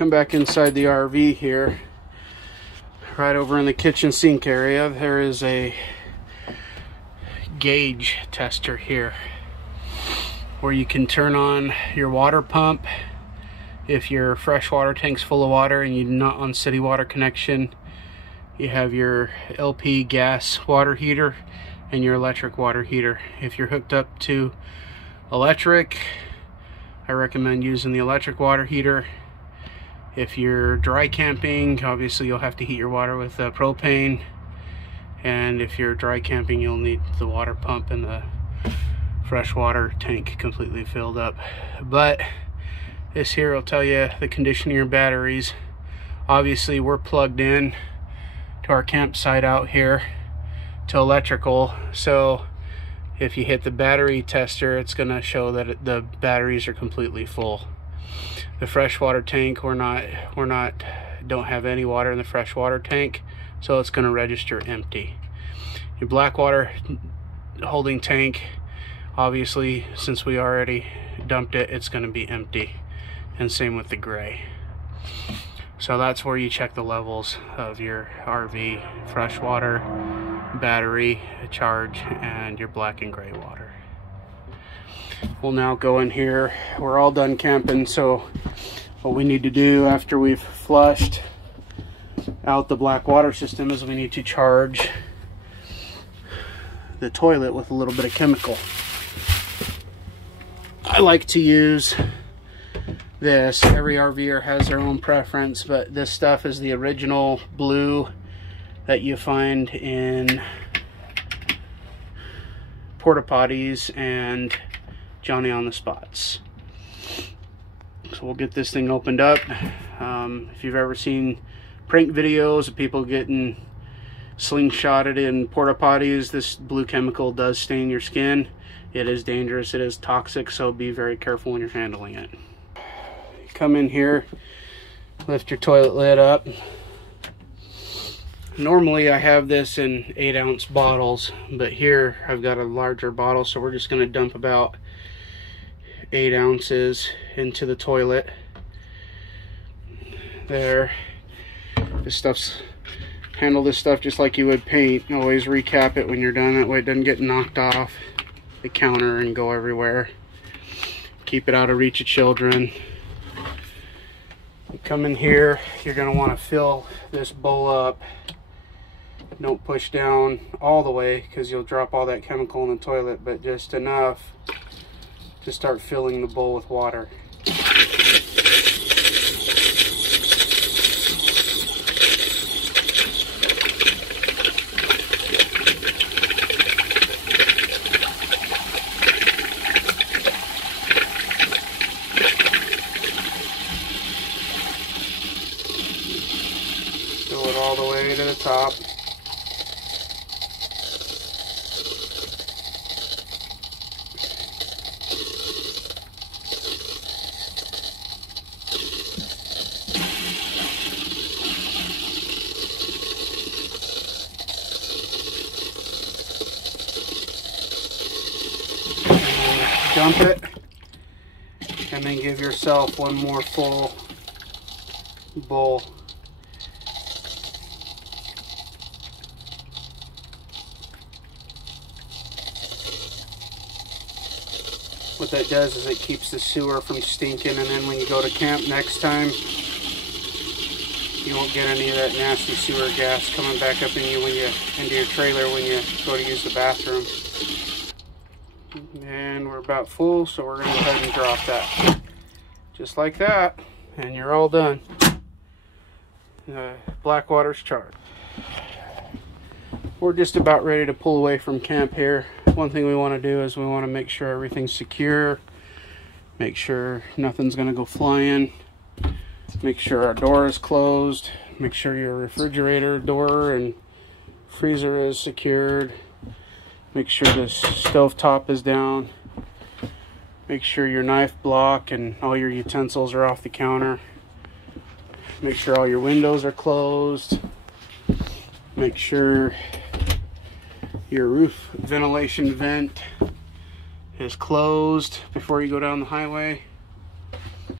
Come back inside the RV here. Right over in the kitchen sink area, there is a gauge tester here where you can turn on your water pump if your freshwater tank's full of water and you're not on city water connection. You have your LP gas water heater and your electric water heater. If you're hooked up to electric, I recommend using the electric water heater. If you're dry camping, obviously you'll have to heat your water with propane. And if you're dry camping, you'll need the water pump and the freshwater tank completely filled up. But this here will tell you the condition of your batteries. Obviously we're plugged in to our campsite out here to electrical, so if you hit the battery tester, it's going to show that the batteries are completely full. The freshwater tank, don't have any water in the freshwater tank, so it's going to register empty. Your black water holding tank, obviously since we already dumped it, it's going to be empty, and same with the gray. So that's where you check the levels of your RV freshwater, battery, charge, and your black and gray water. We'll now go in here. We're all done camping, so what we need to do after we've flushed out the black water system is we need to charge the toilet with a little bit of chemical. I like to use this. Every RVer has their own preference, but this stuff is the original blue that you find in porta potties and Johnny on the Spots. So we'll get this thing opened up. If you've ever seen prank videos of people getting slingshotted in porta potties, this blue chemical does stain your skin. It is dangerous, it is toxic, so be very careful when you're handling it. Come in here, lift your toilet lid up. Normally I have this in 8-ounce bottles, but here I've got a larger bottle, so we're just going to dump about 8 ounces into the toilet. There. Handle this stuff just like you would paint. Always recap it when you're done, that way it doesn't get knocked off the counter and go everywhere. Keep it out of reach of children. You come in here, you're going to want to fill this bowl up. Don't push down all the way because you'll drop all that chemical in the toilet, but just enough to start filling the bowl with water. Fill it all the way to the top. Dump it, and then give yourself one more full bowl. What that does is it keeps the sewer from stinking, and then when you go to camp next time, you won't get any of that nasty sewer gas coming back up in you into your trailer when you go to use the bathroom. And we're about full, so we're going to go ahead and drop that. Just like that, and you're all done. Black water's charged. We're just about ready to pull away from camp here. One thing we want to do is we want to make sure everything's secure. Make sure nothing's going to go flying. Make sure our door is closed. Make sure your refrigerator door and freezer is secured. Make sure the stove top is down. Make sure your knife block and all your utensils are off the counter. Make sure all your windows are closed. Make sure your roof ventilation vent is closed before you go down the highway.